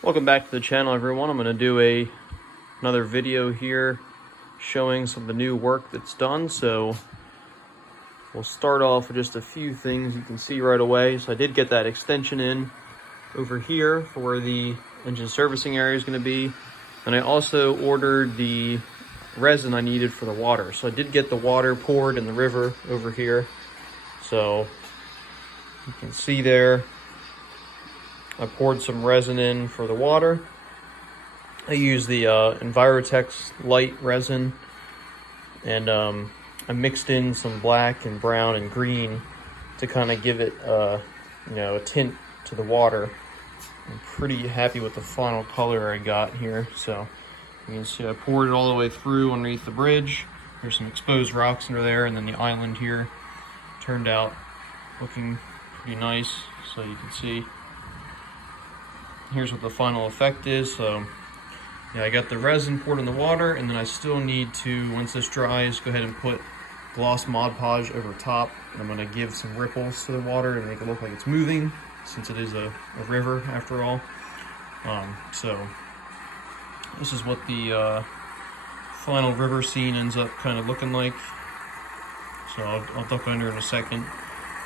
Welcome back to the channel, everyone. I'm going to do another video here showing some of the new work that's done. So we'll start off with just a few things you can see right away. So I did get that extension in over here for where the engine servicing area is going to be. And I also ordered the resin I needed for the water. So I did get the water poured in the river over here. So you can see there, I poured some resin in for the water. I used the Envirotex light resin, and I mixed in some black and brown and green to kind of give it a tint to the water. I'm pretty happy with the final color I got here. So you can see I poured it all the way through underneath the bridge. There's some exposed rocks under there, and then the island here turned out looking pretty nice. So you can see here's what the final effect is. So yeah, I got the resin poured in the water, and then I still need to, once this dries, go ahead and put gloss Mod Podge over top. And I'm going to give some ripples to the water to make it look like it's moving, since it is a river after all. So this is what the final river scene ends up kind of looking like. So I'll duck under in a second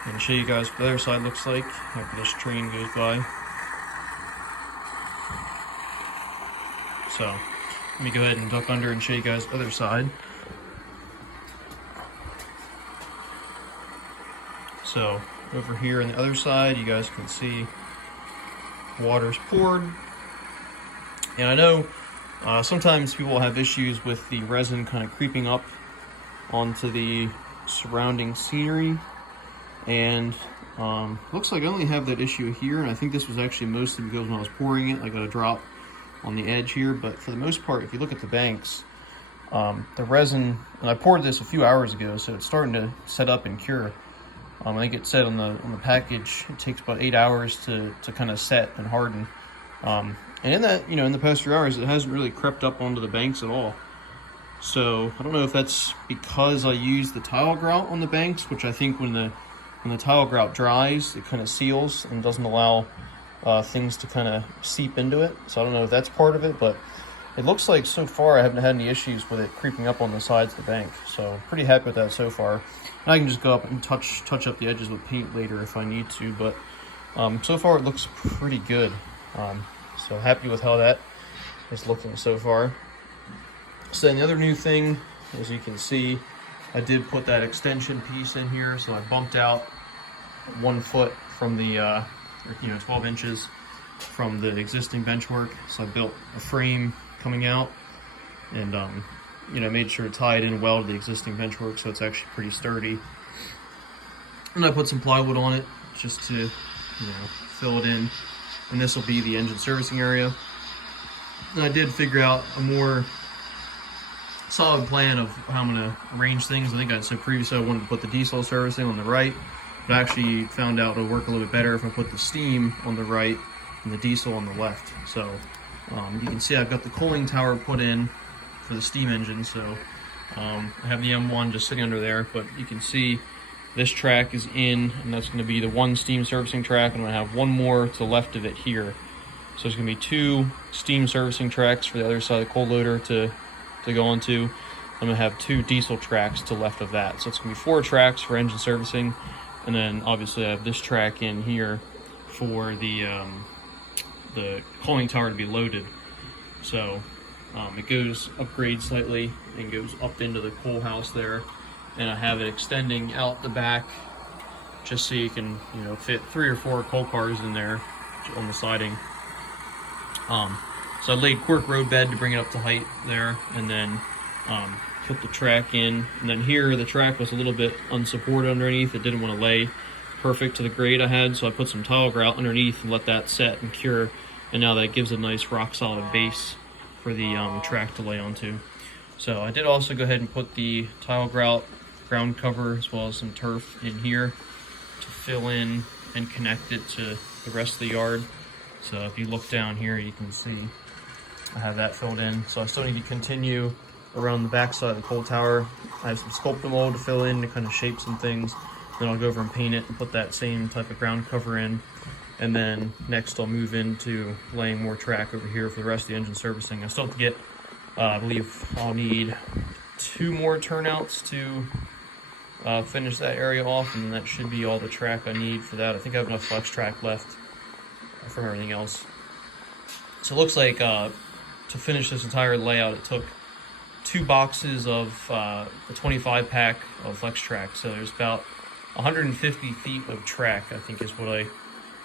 and show you guys what the other side looks like after this train goes by. So let me go ahead and duck under and show you guys the other side. So over here on the other side, you guys can see water's poured. And I know sometimes people have issues with the resin kind of creeping up onto the surrounding scenery. And looks like I only have that issue here. And I think this was actually mostly because when I was pouring it, I got a drop on the edge here. But for the most part, if you look at the banks, the resin, and I poured this a few hours ago, so it's starting to set up and cure. I think it said on the package it takes about 8 hours to kind of set and harden. And in that, in the past few hours, it hasn't really crept up onto the banks at all. So I don't know if that's because I used the tile grout on the banks, which I think when the tile grout dries, it kind of seals and doesn't allow things to kind of seep into it. So I don't know if that's part of it, but it looks like so far I haven't had any issues with it creeping up on the sides of the bank. So pretty happy with that so far. And I can just go up and touch up the edges with paint later if I need to, but so far it looks pretty good. So happy with how that is looking so far. So then the other new thing, as you can see, I did put that extension piece in here. So I bumped out 1 foot from the 12 inches from the existing benchwork. So I built a frame coming out, and made sure to tie it in well to the existing benchwork, so it's actually pretty sturdy. And I put some plywood on it just to fill it in, and this will be the engine servicing area. And I did figure out a more solid plan of how I'm going to arrange things. I think I said previously I wanted to put the diesel servicing on the right, but I actually found out it'll work a little bit better if I put the steam on the right and the diesel on the left. So you can see I've got the cooling tower put in for the steam engine. So I have the M1 just sitting under there, but you can see this track is in, and that's going to be the one steam servicing track. I'm going to have one more to the left of it here. So there's going to be 2 steam servicing tracks for the other side of the cold loader to go onto. I'm going to have 2 diesel tracks to the left of that. So it's going to be 4 tracks for engine servicing. And then obviously I have this track in here for the cooling tower to be loaded. So it goes upgrade slightly and goes up into the coal house there. And I have it extending out the back just so you can fit 3 or 4 coal cars in there on the siding. So I laid cork road bed to bring it up to height there, and then put the track in. And then here the track was a little bit unsupported underneath. It didn't want to lay perfect to the grade I had, so I put some tile grout underneath and let that set and cure. And now that gives a nice rock solid base for the track to lay onto. So I did also go ahead and put the tile grout ground cover as well as some turf in here to fill in and connect it to the rest of the yard. So if you look down here, you can see I have that filled in. So I still need to continue around the back side of the coal tower. I have some sculpting mold to fill in to kind of shape some things. Then I'll go over and paint it and put that same type of ground cover in. And then next I'll move into laying more track over here for the rest of the engine servicing. I still have to get, I believe I'll need 2 more turnouts to finish that area off, and that should be all the track I need for that. I think I have enough flex track left from everything else. So it looks like to finish this entire layout, it took 2 boxes of the 25 pack of flex track. So there's about 150 feet of track, I think, is what I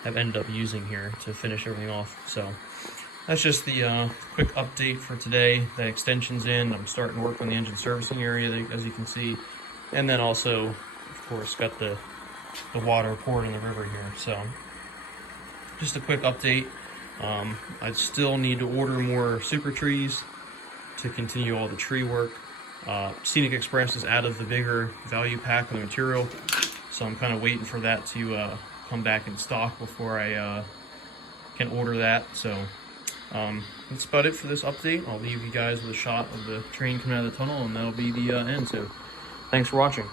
have ended up using here to finish everything off. So that's just the quick update for today. The extension's in. I'm starting to work on the engine servicing area, as you can see. And then also, of course, got the water poured in the river here. So just a quick update. I still need to order more super trees to continue all the tree work. Scenic Express is out of the bigger value pack of the material, so I'm kind of waiting for that to come back in stock before I can order that. So that's about it for this update. I'll leave you guys with a shot of the train coming out of the tunnel, and that'll be the end. So thanks for watching.